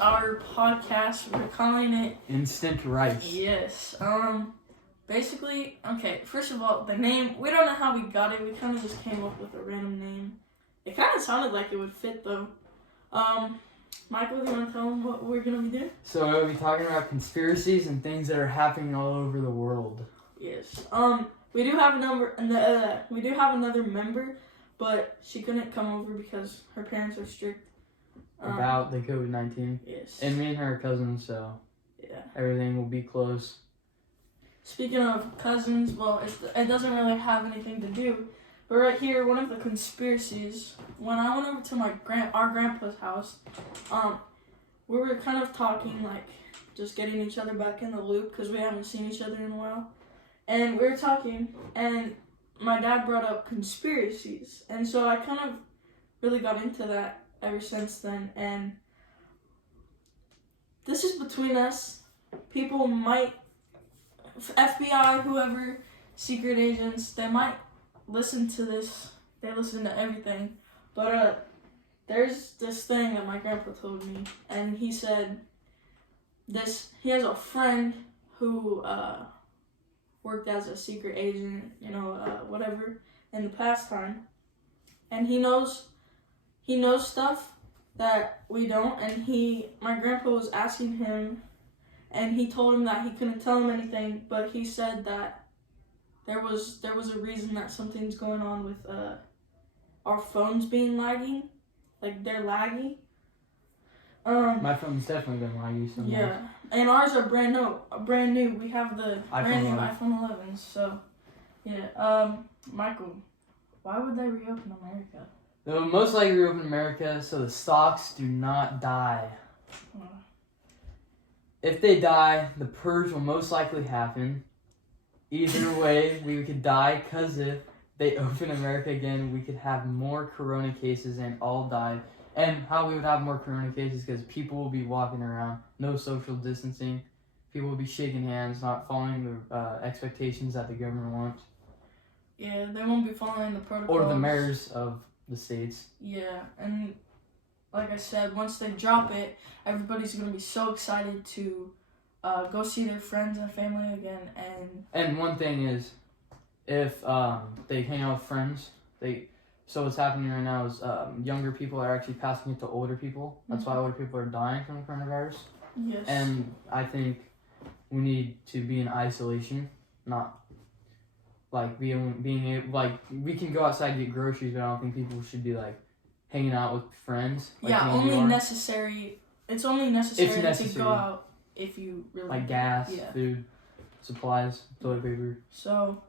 our podcast. We're calling it Instant Rice. Yes. Basically, okay, first of all, the name, we don't know how we got it. We kind of just came up with a random name. It kind of sounded like it would fit, though. Michael, do you want to tell them what we're going to be doing? So we'll be talking about conspiracies and things that are happening all over the world. Yes. We do have another member, but she couldn't come over because her parents are strict. About the COVID-19. Yes. And me and her are cousins, so yeah, everything will be close. Speaking of cousins, well, it doesn't really have anything to do. But right here, one of the conspiracies, when I went over to our grandpa's house, we were kind of talking, like, just getting each other back in the loop because we haven't seen each other in a while. And we were talking, and my dad brought up conspiracies. And so I kind of really got into that ever since then. And this is between us. People might, FBI, whoever, secret agents, they might listen to this. They listen to everything. But there's this thing that my grandpa told me, and he said he has a friend who worked as a secret agent, whatever, in the past time, and he knows stuff that we don't, and my grandpa was asking him, and he told him that he couldn't tell him anything, but he said that there was a reason that something's going on with our phones being lagging, like they're laggy. My phone's definitely been laggy sometimes. Yeah, and ours are brand new. We have the brand new iPhone iPhone 11s. So, yeah. Michael, why would they reopen America? They will most likely reopen America so the stocks do not die. If they die, the purge will most likely happen. Either way, we could die, because if they open America again, we could have more corona cases and all die. And how we would have more corona cases, because people will be walking around, no social distancing. People will be shaking hands, not following the expectations that the government wants. Yeah, they won't be following the protocols. Or the mayors of the states. Yeah, and like I said, once they drop it, everybody's going to be so excited to go see their friends and family again. And one thing is, if they hang out with friends, so what's happening right now is younger people are actually passing it to older people. That's why older people are dying from the coronavirus. Yes. And I think we need to be in isolation, not like being able, like, we can go outside and get groceries, but I don't think people should be like hanging out with friends. Like only necessary. It's only necessary to go out if you really like gas, yeah. food, supplies, toilet paper. So,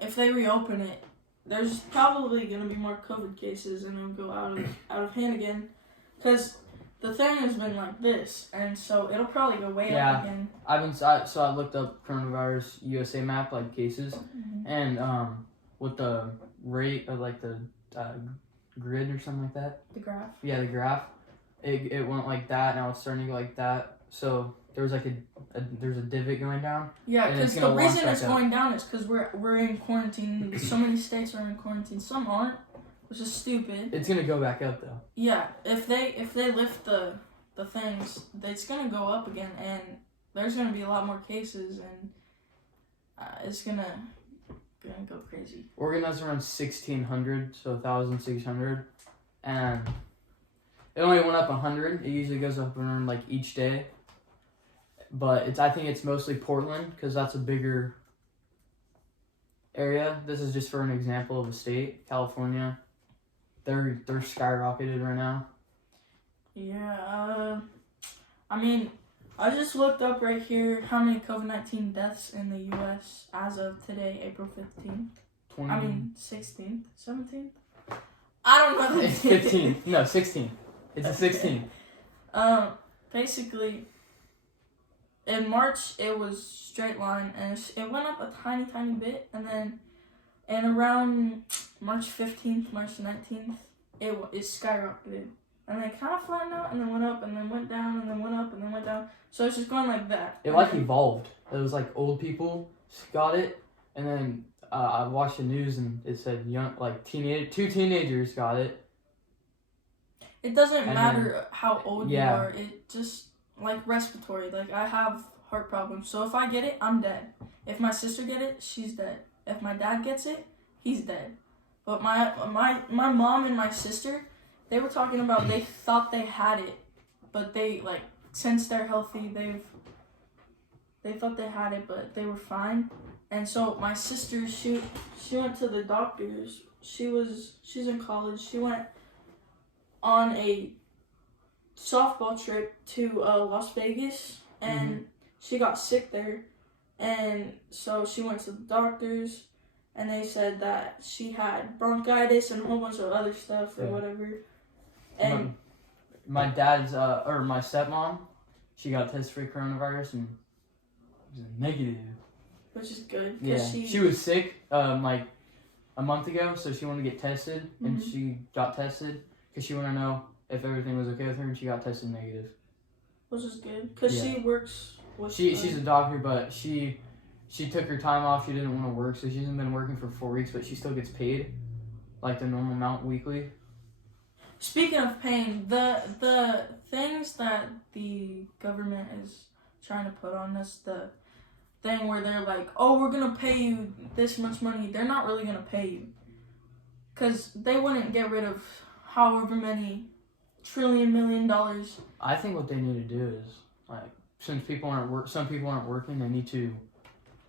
if they reopen it, there's probably gonna be more COVID cases, and it'll go out of hand again, because the thing has been like this, and so it'll probably go way up again. I looked up coronavirus USA map, like, cases, and with the rate of, like, the grid or something like that. The graph. Yeah, the graph. It went like that. Now it's starting to go like that. So there was like there's a divot going down. Yeah, because the reason it's going down is because we're in quarantine. So many states are in quarantine. Some aren't, which is stupid. It's gonna go back up though. Yeah, if they lift the things, it's gonna go up again, and there's gonna be a lot more cases, and it's gonna go crazy. Oregon has around 1,600, so 1,600, and it only went up 100. It usually goes up around, like, each day, but I think it's mostly Portland, because that's a bigger area. This is just for an example of a state. California, they're skyrocketed right now. Yeah, I mean, I just looked up right here how many COVID-19 deaths in the U.S. as of today, April 15th. 16th, 17th? I don't know. It's 15. No, 16. It's a 16. Basically, in March, it was straight line, and it went up a tiny, tiny bit, and then around March 15th, March 19th, it skyrocketed. And then it kind of flattened out, and then went up, and then went down, and then went up, and then went down. So it's just going like that. It like evolved. It was like old people got it, and then I watched the news, and it said two teenagers got it. it doesn't And matter how old yeah. you are. It just like respiratory. Like I have heart problems, so if I get it, I'm dead. If my sister get it, she's dead. If my dad gets it, he's dead. But my mom and my sister, they were talking about they thought they had it, but they like since they're healthy, they thought they had it, but they were fine. And so my sister, she went to the doctors. She's in college. She went on a softball trip to Las Vegas, and she got sick there. And so she went to the doctors, and they said that she had bronchitis and a whole bunch of other stuff or whatever. And my dad's or my stepmom, she got tested for coronavirus and it was negative. which is good. Yeah, 'Cause she was sick like a month ago, so she wanted to get tested, and Mhm. she got tested because she wanted to know if everything was okay with her, and she got tested negative. Which is good, because Yeah. she works with She's a doctor, but she took her time off. She didn't want to work, so she hasn't been working for 4 weeks, but she still gets paid like the normal amount weekly. Speaking of paying, the things that the government is trying to put on us, the thing where they're like, oh, we're gonna pay you this much money, they're not really gonna pay you, because they wouldn't get rid of however many trillion million dollars. I think what they need to do is like, since some people aren't working, they need to.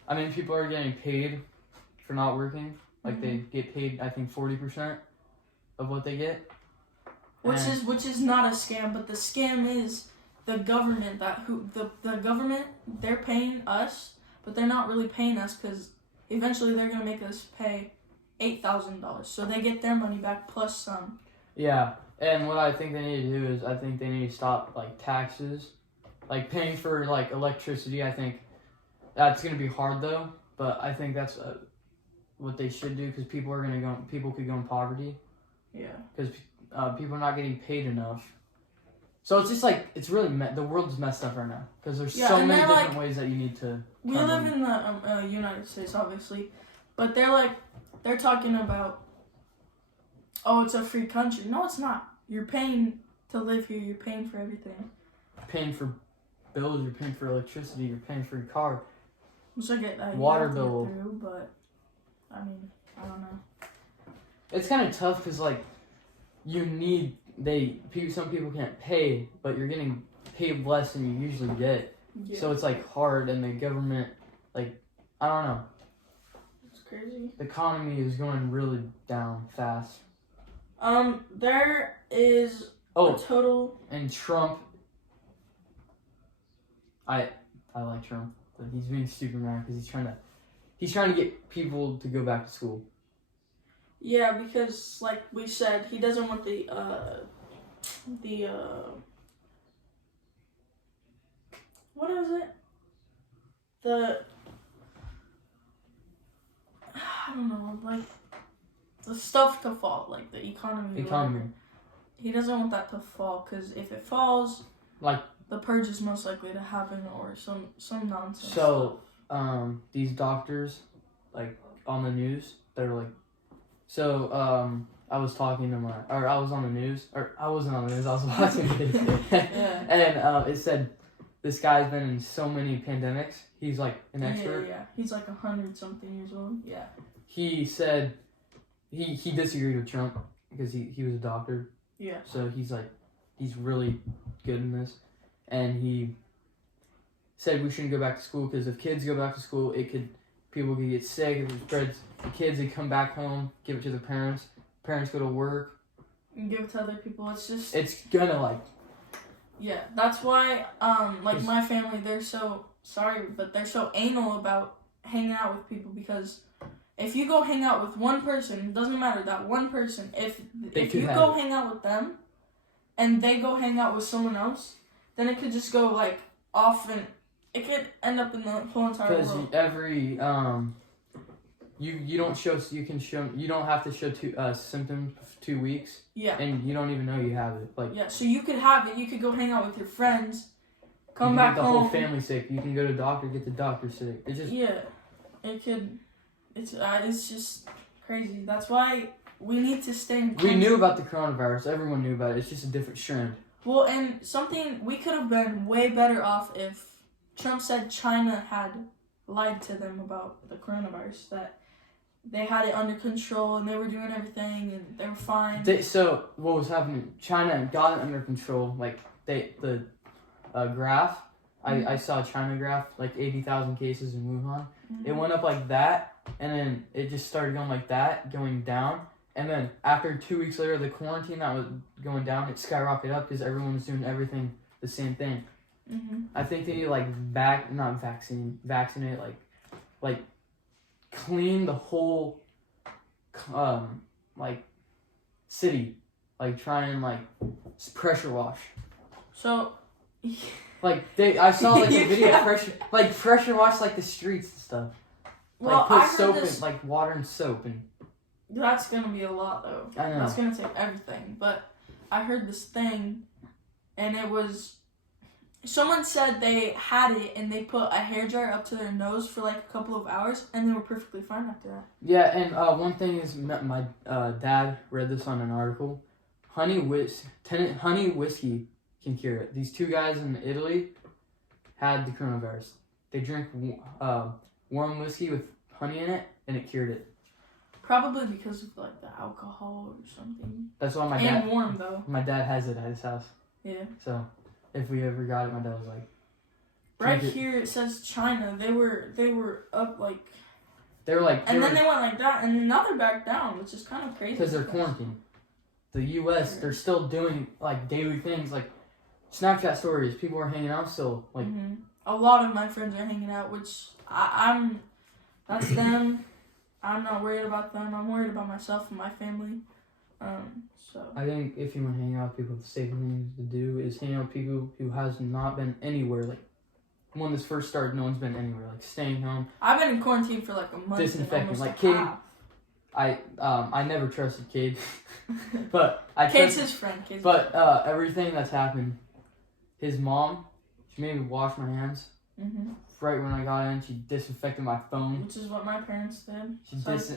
I mean, people are getting paid for not working. Like they get paid, I think 40% of what they get. Which is not a scam, but the scam is the government the government, they're paying us, but they're not really paying us because eventually they're gonna make us pay $8,000, so they get their money back plus some. Yeah, and what I think they need to do is I think they need to stop like taxes, like paying for like electricity. I think that's gonna be hard though, but I think that's what they should do because people could go in poverty. Yeah. Because people are not getting paid enough. So it's just like, it's really, the world's messed up right now. Because there's so many different ways that you need to... We live in the United States, obviously. But they're talking about, oh, it's a free country. No, it's not. You're paying to live here. You're paying for everything. You're paying for bills. You're paying for electricity. You're paying for your car. Which I get that. Water bill. Through, but, I mean, I don't know. It's kind of tough because, like, some people can't pay, but you're getting paid less than you usually get. Yeah. So it's like hard, and the government, like, I don't know. It's crazy. The economy is going really down fast. There is a total. And Trump, I like Trump, but he's being stupid mad because he's trying to get people to go back to school. Yeah, because like we said, he doesn't want the what is it? I don't know, like the stuff to fall, like the economy. He doesn't want that to fall because if it falls, like the purge is most likely to happen or some nonsense. So, these doctors, like on the news, they're like. So, I was talking to I was on the news, or I wasn't on the news, I was watching it. Yeah. And it said, this guy's been in so many pandemics, he's like an expert. Yeah, he's like 100-something years old, yeah. He said, he disagreed with Trump, because he was a doctor. Yeah. So he's like, he's really good in this. And he said we shouldn't go back to school, because if kids go back to school, people could get sick, if it spreads the kids, they come back home, give it to the parents go to work. And give it to other people, It's gonna like... Yeah, that's why, like my family, they're so, sorry, but they're so anal about hanging out with people, because if you go hang out with one person, it doesn't matter, that one person, if you go hang out with them, and they go hang out with someone else, then it could just go, like, off, and it could end up in the whole entire world. Because every, you don't have to show symptoms for 2 weeks. Yeah. And you don't even know you have it. Like. Yeah, so you could have it, you could go hang out with your friends, come back home. You can get the whole family sick, you can go to the doctor, get the doctor sick. It's just. Yeah, it's just crazy. That's why we need to stay in We knew about the coronavirus. Everyone knew about it. It's just a different strand. Well, and something we could have been way better off if Trump said China had lied to them about the coronavirus, that they had it under control and they were doing everything and they were fine. So what was happening? China got it under control. Like the graph. I saw a China graph, like 80,000 cases in Wuhan. Mm-hmm. It went up like that, and then it just started going like that, going down. And then after 2 weeks later, the quarantine that was going down, it skyrocketed up because everyone was doing everything the same thing. Mm-hmm. I think they need like vaccinate, like clean the whole like city, like try and like pressure wash. So. Like I saw like a video pressure wash like the streets and stuff. Well, Like put I heard soap this. in, like water and soap and. That's gonna be a lot though. I know. That's gonna take everything. But I heard this thing, and it was. Someone said they had it and they put a hairdryer up to their nose for like a couple of hours and they were perfectly fine after that. Yeah, and one thing is my dad read this on an article. Honey whiskey can cure it. These two guys in Italy had the coronavirus. They drank warm whiskey with honey in it and it cured it. Probably because of like the alcohol or something. That's why And warm though. My dad has it at his house. Yeah. So if we ever got it, my dad was like. Right here it says China. They were up like. They were like. And then they went like that, and now they're back down, which is kind of crazy. Because they're quarantined. The U.S. They're still doing like daily things like Snapchat stories. People are hanging out still. Like a lot of my friends are hanging out, which I'm. That's them. I'm not worried about them. I'm worried about myself and my family. So. I think if you want to hang out with people, the safe thing to do is hang out with people who has not been anywhere. Like when this first started, no one's been anywhere. Like staying home. I've been in quarantine for like a month. Disinfecting. Like Cade. I never trusted Cade, but Cade's his friend. But everything that's happened, his mom, she made me wash my hands. Mm-hmm. Right when I got in, she disinfected my phone. Which is what my parents did.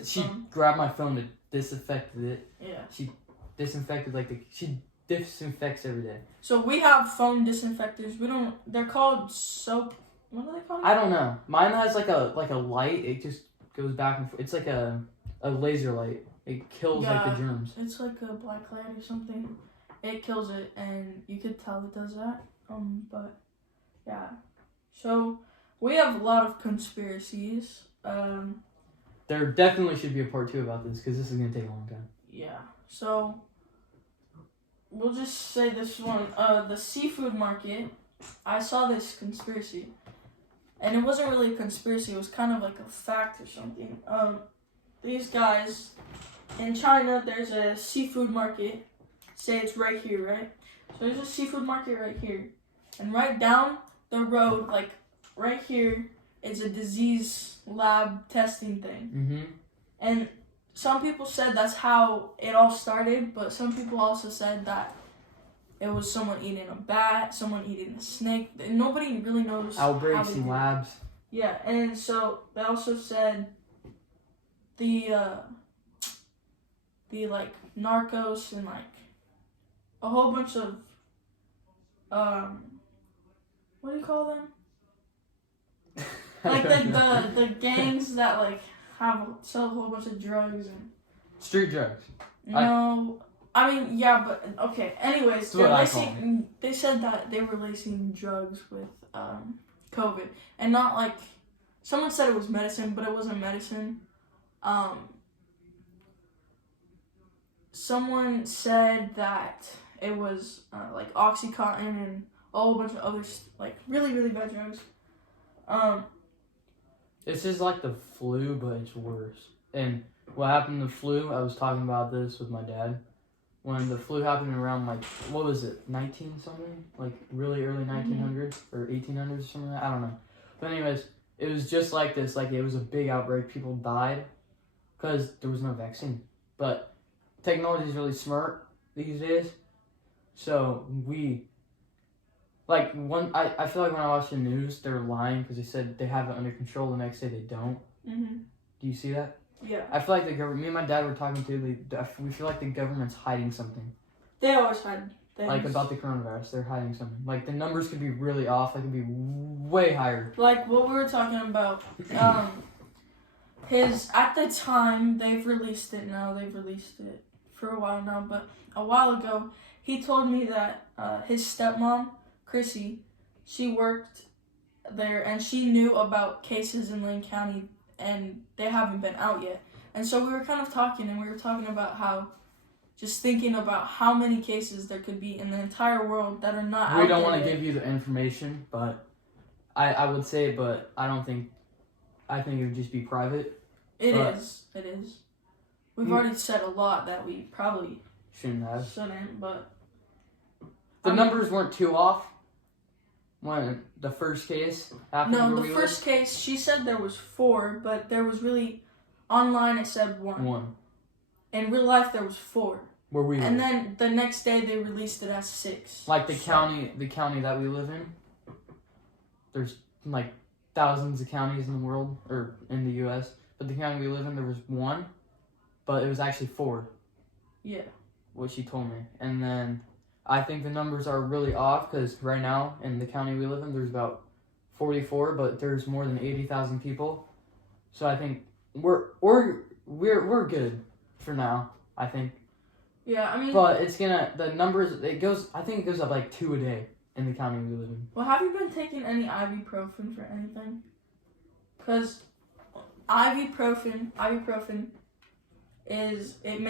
She grabbed my phone and disinfected it. Yeah. She disinfected she disinfects every day. So we have phone disinfectors. They're called soap. What are they called? I don't know. Mine has like a light. It just goes back and forth. It's like a laser light. It kills like the germs. It's like a black light or something. It kills it, and you could tell it does that. But yeah. So we have a lot of conspiracies. There definitely should be a part 2 about this because this is gonna take a long time. Yeah. So we'll just say this one. The seafood market. I saw this conspiracy, and it wasn't really a conspiracy. It was kind of like a fact or something. These guys in China, there's a seafood market. Say it's right here, right? So there's a seafood market right here, and right down the road, like right here, is a disease lab testing thing. Mm-hmm. And some people said that's how it all started, but some people also said that it was someone eating a bat, someone eating a snake. Nobody really knows. Outbreaks in labs. Yeah, and so they also said the like narcos and like a whole bunch of what do you call them? Like the gangs that like sell a whole bunch of drugs and street drugs. No, I mean yeah, but okay. Anyways, they said that they were lacing drugs with COVID, and not like someone said it was medicine, but it wasn't medicine. Someone said that it was like Oxycontin and a whole bunch of other like really really bad drugs. This is like the flu, but it's worse. And what happened to the flu? I was talking about this with my dad. When the flu happened around like, what was it, 19 something? Like really early 1900s or 1800s or something like that? I don't know. But anyways, it was just like this. Like it was a big outbreak. People died because there was no vaccine. But technology is really smart these days. So I feel like when I watch the news, they're lying because they said they have it under control. The next day they don't. Mm-hmm. Do you see that? Yeah. I feel like the government. Me and my dad were talking too. We feel like the government's hiding something. They always hide things. Like about the coronavirus, they're hiding something. Like the numbers could be really off. They could be way higher. Like what we were talking about. At the time they've released it now. They've released it for a while now, but a while ago he told me that his stepmom, Chrissy, she worked there and she knew about cases in Lane County and they haven't been out yet. And so we were kind of talking about how, just thinking about how many cases there could be in the entire world that are not out there. We don't want to give you the information, but I would say, but I think it would just be private. It is. We've already said a lot that we probably shouldn't have. But the numbers weren't too off when the first case happened. No, the first case, she said there was 4, but there was really, online it said 1. In real life, there was 4. Where we And live. then the next day, they released it as 6. Like the county that we live in, there's like thousands of counties in the world, or in the U.S., but the county we live in, there was 1, but it was actually 4. Yeah. What she told me. And then I think the numbers are really off because right now in the county we live in, there's about 44, but there's more than 80,000 people. So I think we're good for now, I think. Yeah, I mean. But it's the numbers, I think it goes up like 2 a day in the county we live in. Well, have you been taking any ibuprofen for anything? Because ibuprofen it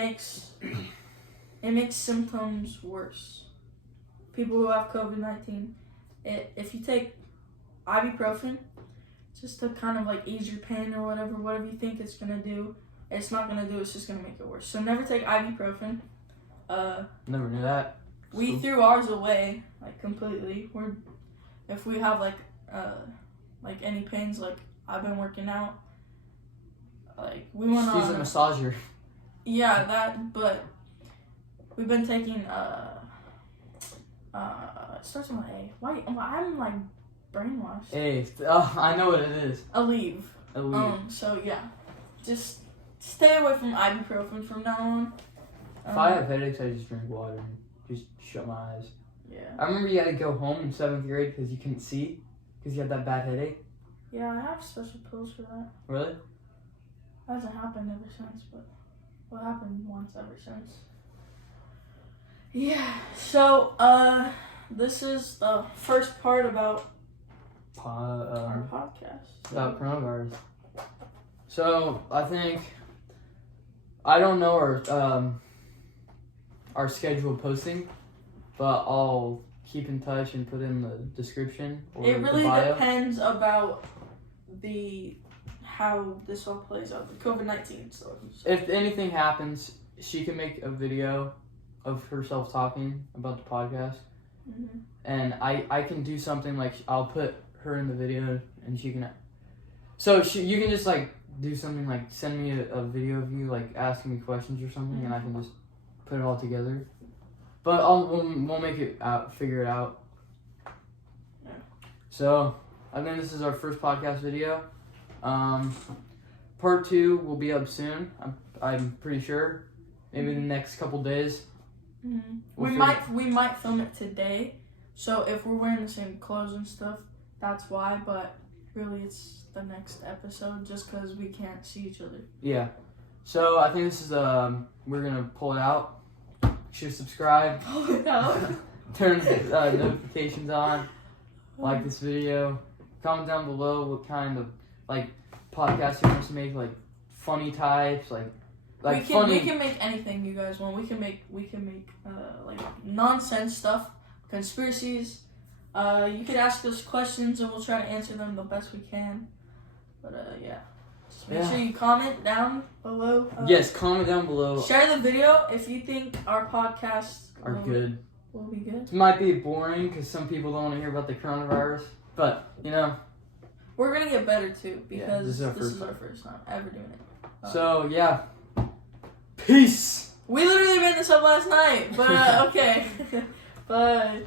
makes symptoms worse. People who have COVID-19, if you take ibuprofen, just to kind of like ease your pain or whatever you think it's gonna do, it's not gonna do. It's just gonna make it worse. So never take ibuprofen. Never knew that. We threw ours away like completely. If we have like any pains, like I've been working out. Like we went on. She's a massager. Yeah, that. But we've been taking it starts with an A. Why? I'm like brainwashed. I know what it is. Aleve. Aleve. So yeah, just stay away from ibuprofen from now on. If I have headaches, I just drink water and just shut my eyes. Yeah. I remember you had to go home in 7th grade because you couldn't see because you had that bad headache. Yeah, I have special pills for that. Really? That hasn't happened ever since, but what happened once ever since. Yeah. So this is the first part about our podcast. About coronavirus. So I think I don't know our scheduled posting, but I'll keep in touch and put in the description or it really the bio. depends about how this all plays out, the COVID-19 stuff. If anything happens, she can make a video of herself talking about the podcast, and I can do something like I'll put her in the video and she can. So you can just like do something like send me a video of you like asking me questions or something, and I can just put it all together. But we'll make it out, figure it out. Yeah. So I think this is our first podcast video. Part 2 will be up soon. I'm pretty sure. Maybe in the next couple days. We might film it today. So if we're wearing the same clothes and stuff, that's why. But really, it's the next episode, just because we can't see each other. Yeah. So I think this is we're gonna pull it out. You should subscribe. Pull it out. Turn notifications on. Like this video. Comment down below what kind of like podcasts you want us to make, like funny types, like funny. We can make anything you guys want. We can make like nonsense stuff, conspiracies. You could ask us questions and we'll try to answer them the best we can. But yeah. Just make sure you comment down below. Yes, comment down below. Share the video if you think our podcasts are good. Will be good. It might be boring because some people don't want to hear about the coronavirus, but you know. We're gonna get better too because this is our first time ever doing it. So yeah. Peace. We literally made this up last night, but okay. Bye.